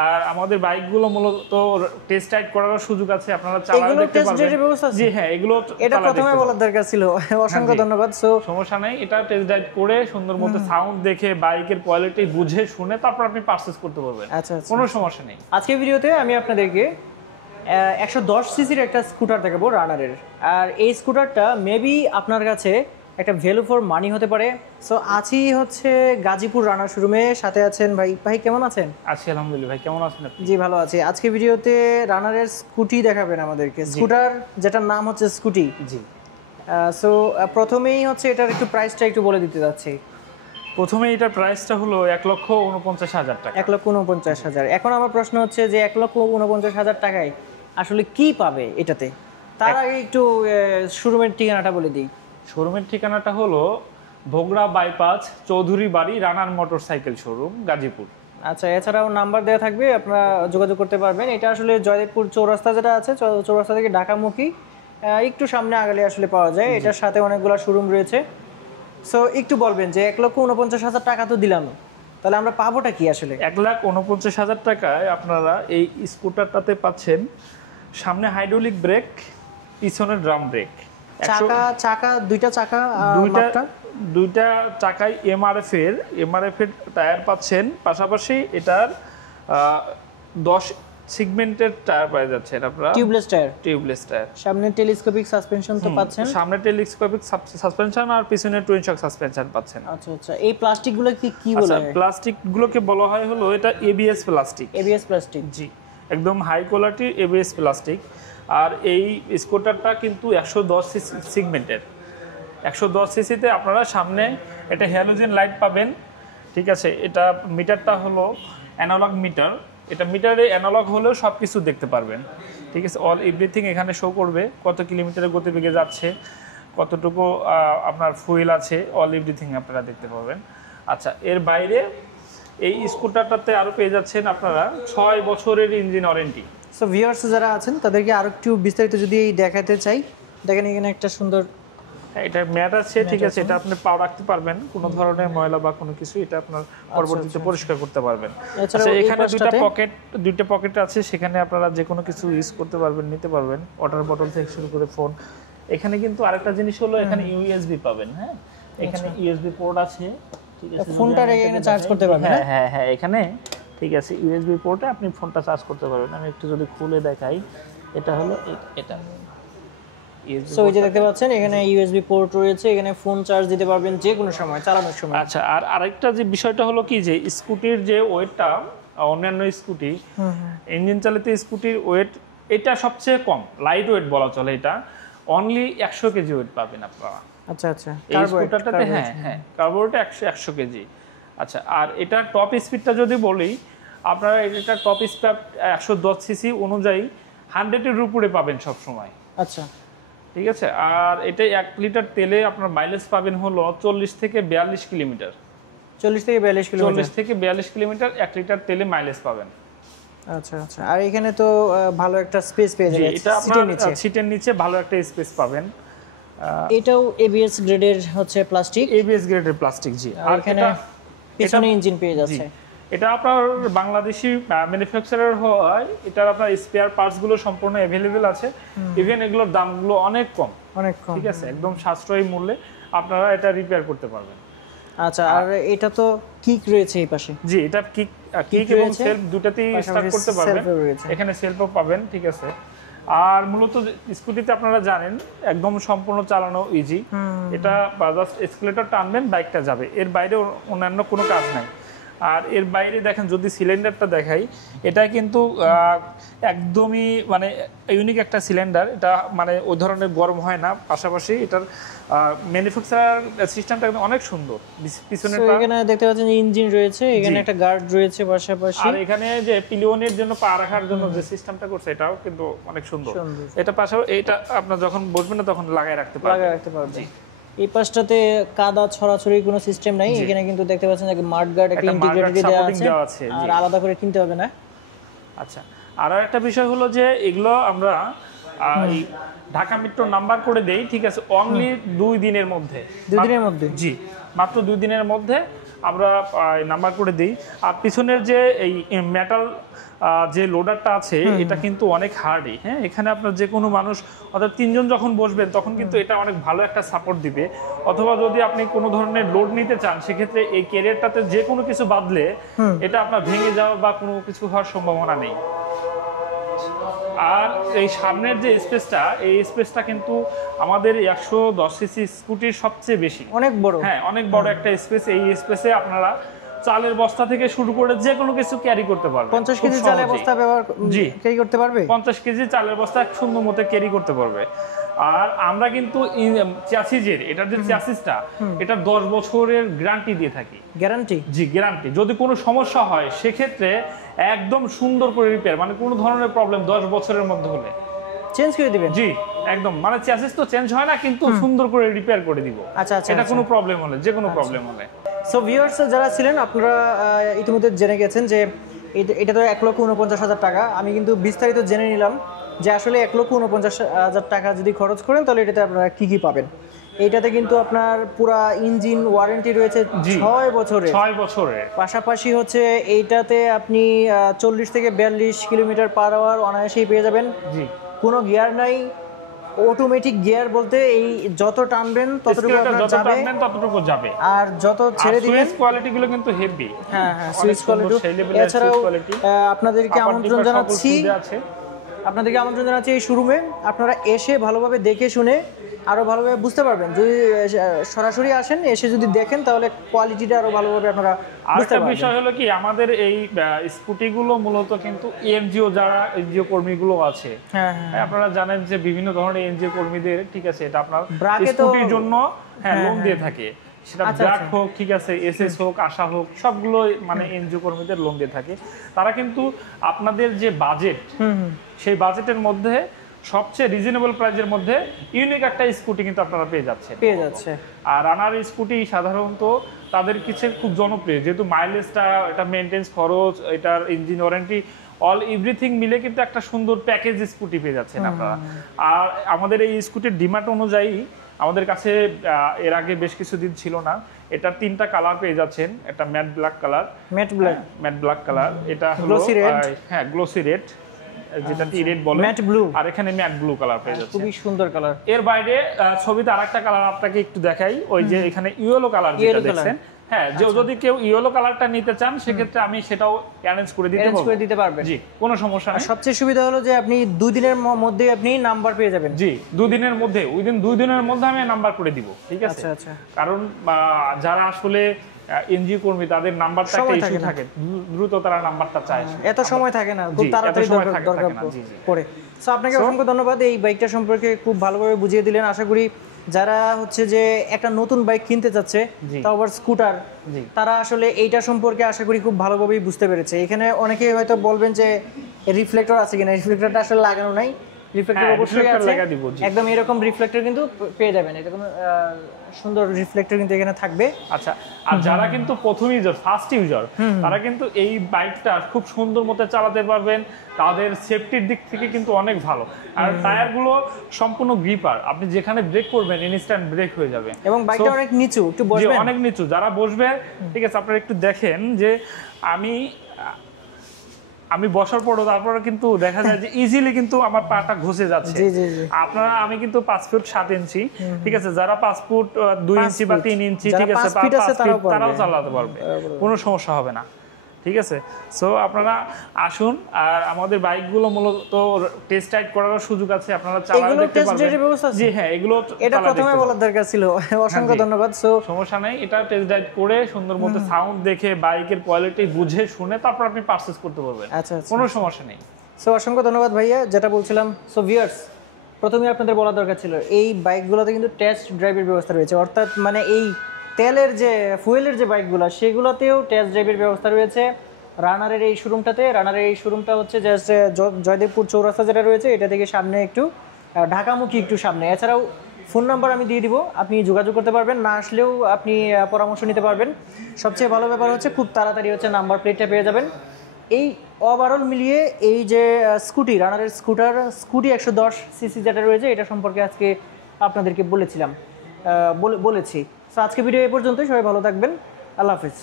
আর আমাদের বাইকগুলো মূলত টেস্ট রাইড করার সুযোগ আছে, আপনারা চালাতে দেখতে পারবেন। জি হ্যাঁ, এগুলো এটা প্রথমে বলার দরকার ছিল। অসংখ্য ধন্যবাদ। সো সমস্যা নাই, এটা টেস্ট রাইড করে সুন্দর মতো সাউন্ড দেখে বাইকের কোয়ালিটি বুঝে শুনে তারপর আপনি পারচেজ করতে পারবেন। আচ্ছা, কোনো সমস্যা নেই। আজকের ভিডিওতে আমি আপনাদেরকে 110 সিসির একটা স্কুটার দেখাবো রানারের। আর এই স্কুটারটা মেবি আপনার কাছে একটা ভ্যালু ফর মানি হতে পারে। সো আছি হচ্ছে গাজীপুর রানার শোরুমে, সাথে আছেন ভাই কেমন আছেন? আছি আলহামদুলিল্লাহ। ভাই কেমন আছেন আপনি? জি ভালো আছি। আজকে ভিডিওতে রানারের স্কুটি দেখাবেন আমাদেরকে, স্কুটার যেটার নাম হচ্ছে স্কুটি। জি। সো প্রথমেই হচ্ছে এটার একটু প্রাইসটা একটু বলে দিতে যাচ্ছি। প্রথমে এটার প্রাইসটা হলো 1,49,000 টাকা। 1,49,000। এখন আমার প্রশ্ন হচ্ছে যে 1,49,000 টাকায় আসলে কি পাবে এটাতে? তার আগে একটু শোরুমের ঠিকানাটা বলে দিই। শোরুমের ঠিকানাটা হলো ভোগড়া বাইপাস চৌধুরী বাড়ি রানার মোটরসাইকেল শোরুম, গাজীপুর। আচ্ছা, এছাড়াও নাম্বার দেওয়া থাকবে, আপনারা যোগাযোগ করতে পারবেন। এটা আসলে জয়দেবপুর চৌরাস্তা যেটা আছে, চৌরাস্তা থেকে ঢাকামুখী একটু সামনে আগালে আসলে পাওয়া যায়। এটার সাথে অনেকগুলো শোরুম রয়েছে। সো একটু বলবেন যে 1,49,000 টাকা তো দিলাম, তাহলে আমরা পাবোটা কি আসলে? 1,49,000 টাকায় আপনারা এই স্কুটারটাতে পাচ্ছেন সামনে হাইড্রোলিক ব্রেক, পিছনে ড্রাম ব্রেক, দুইটা চাকায় এমআরএফ এর টায়ার পাচ্ছেন। পাশাপাশি এটার 10 সেগমেন্টের টায়ার পেয়ে যাচ্ছেন আপনারা, টিউবলেস টায়ার। সামনে টেলিস্কোপিক সাসপেনশন তো পাচ্ছেন, সামনে টেলিস্কোপিক সাসপেনশন আর পিছনে টুইন শক সাসপেনশন পাচ্ছেন। আচ্ছা, এই প্লাস্টিকগুলো কি বলা হয়? প্লাস্টিকগুলোকে বলা হয় হলো এটা এবিএস প্লাস্টিক। জি, একদম হাই কোয়ালিটির এবিএস প্লাস্টিক। আর এই স্কুটারটা কিন্তু 110 সেগমেন্টের। 110 সিসিতে আপনারা সামনে এটা হ্যালোজেন লাইট পাবেন, ঠিক আছে। এটা মিটারটা হলো অ্যানালগ মিটার। এটা মিটারে অ্যানালগ হলেও সব কিছু দেখতে পারবেন, ঠিক আছে। অল এভরিথিং এখানে শো করবে, কত কিলোমিটারের গতিবেগে যাচ্ছে, কতটুকু আপনার ফুয়েল আছে, অল এভরিথিং আপনারা দেখতে পাবেন। আচ্ছা, এর বাইরে এই স্কুটারটাতে আরও পেয়ে যাচ্ছেন আপনারা 6 বছরের ইঞ্জিন ওয়ারেন্টি। সো ভিউয়ার্স যারা আছেন তাদেরকে আরো একটু বিস্তারিত যদি দেখাতে চাই, দেখেন এখানে একটা সুন্দর এটা ম্যাট আছে, ঠিক আছে। এটা আপনি পাও রাখতে পারবেন, কোনো ধরনের ময়লা বা কোনো কিছু এটা আপনার পরবর্তীতে পরিষ্কার করতে পারবেন। আচ্ছা, এখানে দুইটা পকেট আছে, সেখানে আপনারা যে কোনো কিছু ইউজ করতে পারবেন, নিতে পারবেন, ওয়াটার বটল থেকে শুরু করে ফোন। এখানে কিন্তু আরেকটা জিনিস হলো এখানে ইউএসবি পাবেন। হ্যাঁ, এখানে ইউএসবি পোর্ট আছে, ঠিক আছে। ফোনটা এখানে চার্জ করতে পারবেন। হ্যাঁ, এখানে ঠিক আছে ইউএসবি পোর্টে আপনি ফোনটা চার্জ করতে পারবেন। আমি একটু যদি খুলে দেখাই, এটা হলো এটা। সো এই যে দেখতে পাচ্ছেন এখানে ইউএসবি পোর্ট রয়েছে, এখানে ফোন চার্জ দিতে পারবেন যে কোনো সময়, চালানোর সময়। আচ্ছা, আর আরেকটা যে বিষয়টা হলো কি যে স্কুটির যে ওয়েটটা, অন্যান্য স্কুটি ইঞ্জিন চালিত স্কুটির ওয়েট এটা সবচেয়ে কম, লাইট ওয়েট বলা চলে। এটা অনলি 100 কেজি ওয়েট পাবেন আপনারা। আচ্ছা, এই স্কুটারটাতে হ্যাঁ কার্বোরেটে 100 কেজি। আচ্ছা, আর এটা টপ স্পিডটা যদি বলি, আপনারা এটা টপ স্পিড 110 সিসি অনুযায়ী 100-এর উপরে পাবেন সব সময়। আচ্ছা, ঠিক আছে। আর এটা 1 লিটার তেলে আপনার মাইলেজ পাবেন হলো 40 থেকে 42 কিলোমিটার। 40 থেকে 42 কিলোমিটার 1 লিটার তেলে মাইলেজ পাবেন। আচ্ছা, আর এখানে তো ভালো একটা স্পেস পেয়ে যাবেন। এটা আপনার সিটের নিচে ভালো একটা স্পেস পাবেন। এটাও এবিএস গ্রেডের হচ্ছে প্লাস্টিক, জি। আর এখানে পিছনে ইঞ্জিন পেয়ে যাচ্ছে। এটা আপনার বাংলাদেশি ম্যানুফ্যাকচারার হয়, এটার আপনার স্পেয়ার পার্টস গুলো সম্পূর্ণ अवेलेबल আছে। ইভেন এগুলোর দামগুলো অনেক কম, ঠিক আছে। একদম সাশ্রয়ী মূল্যে আপনারা এটা রিপেয়ার করতে পারবেন। আচ্ছা, আর এটা তো কিক রয়েছে এই পাশে। জি, এটা কিক এবং সেলফ দুটাতেই স্টার্ট করতে পারবেন। এখানে সেলফও পাবেন, ঠিক আছে। আর মূলত স্কুটিতে আপনারা জানেন একদম সম্পূর্ণ চালানো ইজি। এটা জাস্ট এসকেলেটর টানবেন, বাইকটা যাবে, এর বাইরে অন্যান্য কোনো কাজ নাই। আর এর বাইরে দেখেন যদি সিলিন্ডারটা দেখাই, এটা কিন্তু একদমই মানে ইউনিক একটা সিলিন্ডার। এটা মানে ওই ধরনের গরম হয় না। পাশাপাশি এটার ম্যানুফ্যাকচারার সিস্টেমটা অনেক সুন্দর। পিছনে এখানে দেখতে পাচ্ছেন ইঞ্জিন রয়েছে, এখানে একটা গার্ড রয়েছে পাশাপাশি। আর এখানে যে পিলিয়নের জন্য পা রাখার জন্য যে সিস্টেমটা করছে এটাও কিন্তু অনেক সুন্দর। এটা পাশাপাশি এটা আপনারা যখন বসবেন না তখন লাগায় রাখতে পারবেন। এই পাশটাতে কাদা ছড়াছড়ি কোনো সিস্টেম নাই। এখানে কিন্তু দেখতে পাচ্ছেন যে মাড গার্ড একটা ইন্টিগ্রেটেড দেওয়া আছে, আর আলাদা করে কিনতে হবে না। আচ্ছা, আর একটা বিষয় হলো যে এগুলো আমরা ঢাকা মেট্রো নাম্বার করে দেই, ঠিক আছে। অনলি 2 দিনের মধ্যে, জি, মাত্র 2 দিনের মধ্যে আমরা নাম্বার করে দিই। আর পিছনের যে এই মেটাল যে লোডারটা আছে এটা কিন্তু অনেক হার্ডই, হ্যাঁ, এখানে আপনার যে কোনো মানুষ অর্থাৎ 3 জন যখন বসবেন তখন কিন্তু এটা অনেক ভালো একটা সাপোর্ট দিবে। অথবা যদি আপনি কোনো ধরনের লোড নিতে চান সেক্ষেত্রে এই ক্যারিয়ারটাতে যে কোনো কিছু বাঁধলে এটা আপনার ভেঙে যাওয়া বা কোনো কিছু হওয়ার সম্ভাবনা নেই। আর এই সামনের যে স্পেসটা, এই স্পেসটা কিন্তু আমাদের 110 সিসি স্কুটির সবচেয়ে বেশি, অনেক বড়। হ্যাঁ, অনেক বড় একটা স্পেস। এই স্পেসে আপনারা চালের বস্তা থেকে শুরু করে যে কোনো কিছু ক্যারি করতে পারবেন। 50 কেজি চালের বস্তা ব্যবহার ক্যারি করতে পারবে, 50 কেজি চালের বস্তা সুন্দর মতো ক্যারি করতে পারবে। আর আমরা কিন্তু চ্যাসিজের এটার যে চ্যাসিসটা এটা 10 বছরের গ্যারান্টি দিয়ে থাকি। গ্যারান্টি? জি, গ্যারান্টি। যদি কোনো সমস্যা হয় সেক্ষেত্রে একদম সুন্দর করে রিপেয়ার, মানে কোনো ধরনের প্রবলেম 10 বছরের মধ্যে হলে চেঞ্জ করে দিবেন। জি একদম, মানে চ্যাসিস তো চেঞ্জ হয় না কিন্তু সুন্দর করে রিপেয়ার করে দিব। আচ্ছা আচ্ছা, এটা কোনো প্রবলেম হলে, যে কোনো প্রবলেম হলে। সো ভিউয়ার্স যারা ছিলেন আপনারা ইতিমধ্যে জেনে গেছেন যে এটা তো 1,49,000 টাকা। আমি কিন্তু বিস্তারিত জেনে নিলাম যে আসলে 1,49,000 টাকা যদি খরচ করেন তাহলে এটাতে আপনারা কি কি পাবেন। এইটাতে কিন্তু আপনার পুরা ইঞ্জিন ওয়ারেন্টি রয়েছে 6 বছরের। 6 বছরের পাশাপাশি হচ্ছে এইটাতে আপনি 40 থেকে 42 কিলোমিটার পার আওয়ার অনায়াসেই পেয়ে যাবেন। জি, কোনো গিয়ার নাই, অটোমেটিক গিয়ার বলতে এই যত টানবেন ততটুকু আপনার যাবে, ততটুকু যাবে, আর যত ছেড়ে দিবেন। সুইচ কোয়ালিটি গুলো কিন্তু হেভি। হ্যাঁ হ্যাঁ, সুইচ কোয়ালিটি। এছাড়াও আপনাদেরকে আমন্ত্রণ জানাচ্ছি এই শোরুমে। আপনারা এসে ভালোভাবে দেখে শুনে আরো ভালোভাবে বুঝতে পারবেন। যদি সরাসরি আসেন, এসে যদি দেখেন তাহলে কোয়ালিটিটা আরো ভালোভাবে আপনারা বুঝতে পারবেন। বিষয় হলো কি, আমাদের এই স্কুটিগুলো মূলত কিন্তু এনজিও যারা এনজিও কর্মীগুলো আছে, হ্যাঁ আপনারা জানেন যে বিভিন্ন ধরনের এনজিও কর্মীদের, ঠিক আছে, এটা আপনার ব্রাকে তো স্কুটির জন্য লোন দিয়ে থাকে। সেটা ব্র্যাক হোক, ঠিক আছে, এসএস হোক, আশা হোক, সবগুলো মানে এনজিও কর্মীদের লোন দিয়ে থাকে। তারা কিন্তু আপনাদের যে বাজেট, সেই বাজেটের মধ্যে সবচেয়ে রিজনেবল প্রাইসের মধ্যে ইউনিক একটা স্কুটি কিন্তু আপনারা পেয়ে যাচ্ছে। আর রানার স্কুটি সাধারণত তাদের কিছু খুব জনপ্রিয়, যেহেতু মাইলেজটা, এটা মেইনটেন্স খরচ, এটার ইঞ্জিন ওয়ারেন্টি, অল এভরিথিং মিলে কিন্তু একটা সুন্দর প্যাকেজ স্কুটি পেয়ে যাচ্ছেন আপনারা। আর আমাদের এই স্কুটির ডিমান্ড অনুযায়ী আমাদের কাছে এর আগে বেশ কিছুদিন ছিল না, এটার 3টা কালার পেয়ে যাচ্ছেন। একটা ম্যাট ব্ল্যাক কালার, এটা হলো হ্যাঁ গ্লোসি রেড, যেটা টি রেড বলে, ম্যাট ব্লু, আর এখানে ম্যাট ব্লু কালার পেয়ে যাচ্ছে, খুবই সুন্দর কালার। এর বাইরে ছবিতে আরেকটা কালার আপনাকে একটু দেখাই, ওই যে এখানে ইয়েলো কালার যেটা দেখছেন, হ্যাঁ, যদি কেউ ইয়েলো কালারটা নিতে চান সেক্ষেত্রে আমি সেটাও অ্যারেঞ্জ করে দিতে পারবেন। জি, কোনো সমস্যা নেই। সবচেয়ে সুবিধা হলো যে আপনি 2 দিনের মধ্যে আপনি নাম্বার পেয়ে যাবেন। জি, 2 দিনের মধ্যে, উইদিন 2 দিনের মধ্যে আমি নাম্বার করে দিব, ঠিক আছে। আচ্ছা, কারণ যারা আসলে এনজিও কর্মী তাদের নাম্বারটা একটা ইস্যু থাকে, দ্রুত তারা নাম্বারটা চায়, এত সময় থাকে না, খুব তাড়াতাড়ি দরকার পড়ে। সো আপনাকে অসংখ্য ধন্যবাদ এই বাইকটা সম্পর্কে খুব ভালোভাবে বুঝিয়ে দিলেন। আশা করি যারা হচ্ছে যে একটা নতুন বাইক কিনতে চাচ্ছে, তাও আবার স্কুটার, তারা আসলে এইটা সম্পর্কে আশা করি খুব ভালোভাবেই বুঝতে পেরেছে। এখানে অনেকেই হয়তো বলবেন যে রিফ্লেক্টর আছে কিনা, রিফ্লেক্টরটা আসলে লাগানো নাই। রিফ্লেক্টর অবশ্যই আছে, একদম এরকম রিফ্লেক্টর কিন্তু পেয়ে যাবেন, এরকম সুন্দর রিফ্লেক্টর কিন্তু এখানে থাকবে। আচ্ছা, আর যারা কিন্তু প্রথম ইউজার, ফার্স্ট ইউজার, তারা কিন্তু এই বাইকটা খুব সুন্দর মতো চালাতে পারবেন, তাদের সেফটির দিক থেকে কিন্তু অনেক ভালো। আর টায়ারগুলো সম্পূর্ণ গ্রিপার, আপনি যেখানে ব্রেক করবেন ইনস্ট্যান্ট ব্রেক হয়ে যাবে। এবং বাইকটা অনেক নিচু, একটু বসবেন, অনেক নিচু, যারা বসবে, ঠিক আছে, আপনারা একটু দেখেন যে আমি বসার পরও তারপরে কিন্তু দেখা যায় যে ইজিলি কিন্তু আমার পাটা ঘষে যাচ্ছে। আপনারা, আমি কিন্তু 5 ফুট 7 ইঞ্চি, ঠিক আছে, যারা 5 ফুট 2 ইঞ্চি বা 3 ইঞ্চি, ঠিক আছে, তারাও চালাতে পারবে, কোনো সমস্যা হবে না, ঠিক আছে। সো আপনারা আসুন, আর আমাদের বাইকগুলো মূলত টেস্ট রাইড করার সুযোগ আছে, আপনারা চালাতে দেখতে পারবেন। জি হ্যাঁ, এগুলো এটা প্রথমে বলার দরকার ছিল, অসংখ্য ধন্যবাদ। সো সমস্যা নাই, এটা টেস্ট রাইড করে সুন্দর মতো সাউন্ড দেখে বাইকের কোয়ালিটি বুঝে শুনে তারপর আপনি পারচেজ করতে পারবেন, কোনো সমস্যা নেই। সো অসংখ্য ধন্যবাদ ভাইয়া, যেটা বলছিলাম। সো ভিউয়ার্স, প্রথমে আপনাদের বলা দরকার ছিল এই বাইকগুলোতে কিন্তু টেস্ট ড্রাইভের ব্যবস্থা রয়েছে, অর্থাৎ মানে এই তেলের যে ফুয়েলের যে বাইকগুলো সেগুলোতেও টেস্ট ড্রাইভের ব্যবস্থা রয়েছে রানারের এই শোরুমটাতে। রানারের এই শোরুমটা হচ্ছে জাস্ট জয়দেবপুর চৌরাস্তা যেটা রয়েছে এটা থেকে সামনে একটু ঢাকামুখী একটু সামনে। এছাড়াও ফোন নাম্বার আমি দিয়ে দিব, আপনি যোগাযোগ করতে পারবেন, না আসলেও আপনি পরামর্শ নিতে পারবেন। সবচেয়ে ভালো ব্যাপার হচ্ছে খুব তাড়াতাড়ি হচ্ছে নাম্বার প্লেটটা পেয়ে যাবেন। এই ওভারঅল মিলিয়ে এই যে স্কুটি, রানারের স্কুটি 110 সিসি যেটা রয়েছে এটা সম্পর্কে আজকে আপনাদেরকে বলেছি। সো আজকে ভিডিও এই পর্যন্তই, সবাই ভালো থাকবেন, আল্লাহ হাফিজ।